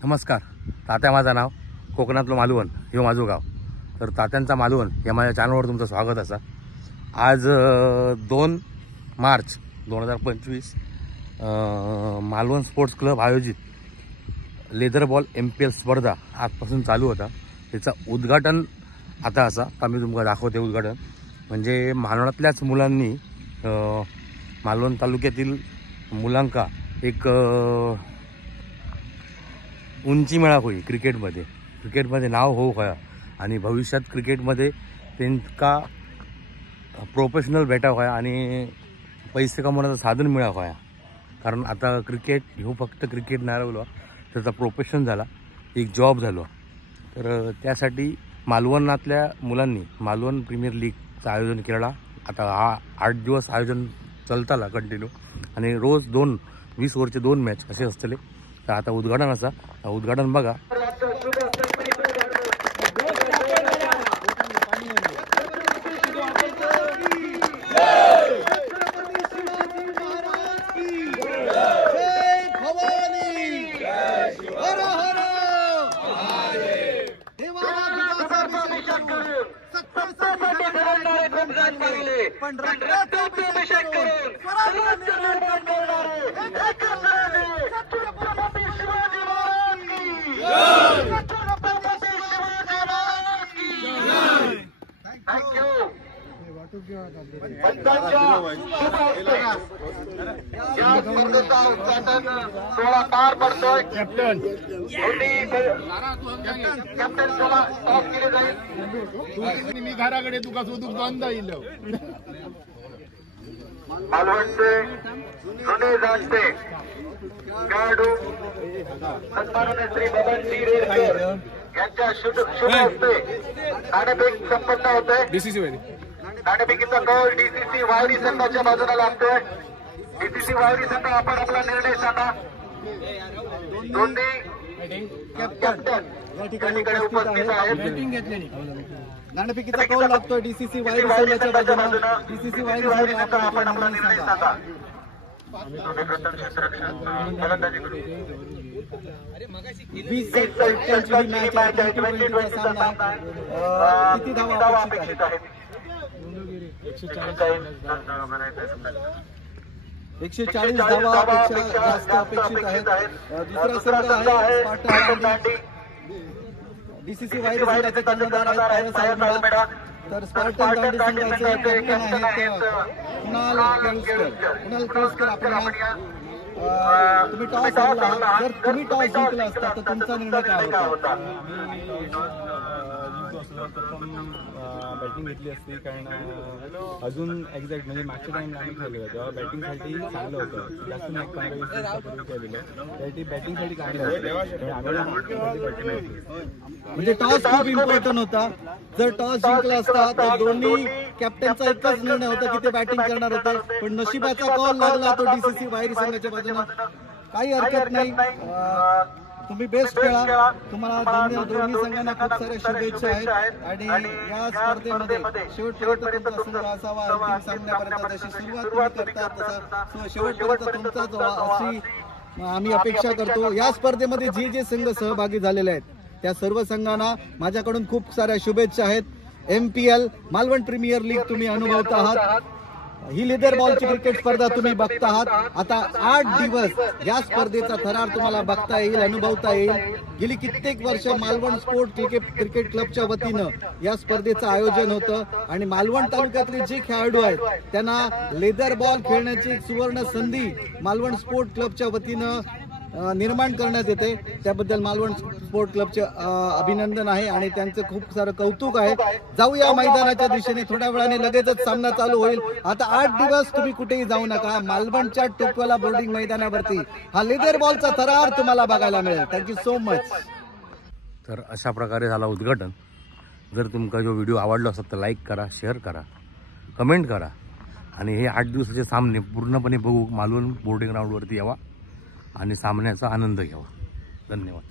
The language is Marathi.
नमस्कार. तात्या माझं नाव, कोकणातलं मालवण हे माझं गाव. तर तात्यांचा मालवण या माझ्या चॅनलवर तुमचं स्वागत असा. आज 2 मार्च 2025 मालवण स्पोर्ट्स क्लब आयोजित लेदर बॉल MPL स्पर्धा आजपासून चालू होता. त्याचं उद्घाटन आता असा आम्ही तुम्हाला दाखवते. उद्घाटन म्हणजे मालवणातल्याच मुलांनी मालवण तालुक्यातील मुलांका एक उंची मिळा होई क्रिकेटमध्ये नाव होऊ होया आणि भविष्यात क्रिकेटमध्ये त्यांना प्रोफेशनल भेटा होया आणि पैसे कमवण्याचं साधन मिळा होया. कारण आता क्रिकेट ह्यो फक्त क्रिकेट नाही राहिलो, त्याचा प्रोफेशन झाला, एक जॉब झालो. तर त्यासाठी मालवणातल्या मुलांनी मालवण प्रीमियर लीगचं आयोजन केला. आता हा 8 दिवस आयोजन चलताला कंटिन्यू आणि रोज 20 ओव्हरचे 2 मॅच असे असतले. तर आता उद्घाटन असा, उद्घाटन बघा. मी घराकडे तुका शोधून बंद येईल. मालवणचे जुने जाणते खेळाडू सन्माननीय श्री बबनजी रेडकर यांच्या शुभ हस्ते नाणेफेक संपन्न होते. नाणेफेकीचा कौल DCC वावरी संघाच्या बाजूला लागतोय. DCC वावरी संघ आपण आपला निर्णय सांगा. दोन्ही कॅप्टन या ठिकाणी उपस्थित आहेत. नाणेफेकीचा कौल लागतोय DCC वायरी संघाच्या बाजूला. DCC वायरी संघ आपण आपला निर्णय सांगा. किती धावा अपेक्षित आहेत? 140 धावापेक्षा जास्त अपेक्षित आहेत. दुसरा संघ आहे स्पार्टन दांडी. DCC वायरी संघाचे कर्णधार आहेत साहेब मेडा. तर स्पार्टन दांडी संघाचे कॅप्टन आहेत कुणाल केळकर. आपल्याला तुम्ही टॉस जिंकला, जर तुम्ही टॉस जिंकला असता तर तुमचा निर्णय काय होता? बॅटिंग घेतली असती, कारण अजून एक्झॅक्ट म्हणजे मागच्या टाइमला आम्ही खेळलो तेव्हा बॅटिंगसाठी चांगलं होतं. जास्त नाही 15-20 दिवसापूर्वी खेळलेलं त्यासाठी बॅटिंगसाठी चांगलं होतं. म्हणजे टॉस खूप इम्पॉर्टंट होता. जर टॉस जिंकला असता तर दोन्ही कॅप्टनचा एकच निर्णय होता की ते बॅटिंग करणार होते. पण नशिबाचा कॉल लागला तो DCC वायरी संघाच्या बाजूने. काही हरकत नाही, तुम्ही बेस्ट खेळा. तुम्हाला दोन्ही संघांना खूप साऱ्या शुभेच्छा आहेत आणि या स्पर्धेमध्ये शेवटपर्यंत तुमचा संघ असावा. अंतिम सामन्यापर्यंत जशी सुरुवात तुम्ही करता तसा शेवटपर्यंत तुमचाच व्हावा अशी आम्ही अपेक्षा करतो. या स्पर्धेमध्ये जे संघ सहभागी झालेले आहेत त्या सर्व संघांना माझ्याकडून खूप साऱ्या शुभेच्छा आहेत. MPL मालवण प्रीमियर लीग तुम्ही अनुभवता आहात. ही लेदर बॉलची क्रिकेट स्पर्धा तुम्ही बघता आहात. आता 8 दिवस या स्पर्धेचा थरार तुम्हाला बघता येईल, अनुभवता येईल. गेली कित्येक वर्ष मालवण स्पोर्ट क्रिकेट क्लबच्या वतीनं या स्पर्धेचं आयोजन होतं आणि मालवण तालुक्यातले जे खेळाडू आहेत त्यांना लेदर बॉल खेळण्याची एक सुवर्ण संधी मालवण स्पोर्ट क्लबच्या वतीनं निर्माण करण्यात येते. त्याबद्दल मालवण स्पोर्ट क्लबचे अभिनंदन आहे आणि त्यांचं खूप सारं कौतुक आहे. जाऊया मैदानाच्या दिशेने. थोड्या वेळाने लगेचच सामना चालू होईल. आता 8 दिवस तुम्ही कुठेही जाऊ नका. मालवणच्या टोकवाला बोर्डिंग मैदानावरती हा लेदर बॉलचा थरार तुम्हाला बघायला मिळेल. Thank you so much. तर अशा प्रकारे झाला उद्घाटन. जर तुमचा जो व्हिडिओ आवडला असेल तर लाईक करा, शेअर करा, कमेंट करा आणि हे 8 दिवसाचे सामने पूर्णपणे बघू मालवण बोर्डिंग ग्राउंडवरती यावा आणि सामन्याचा आनंद घ्यावा. धन्यवाद.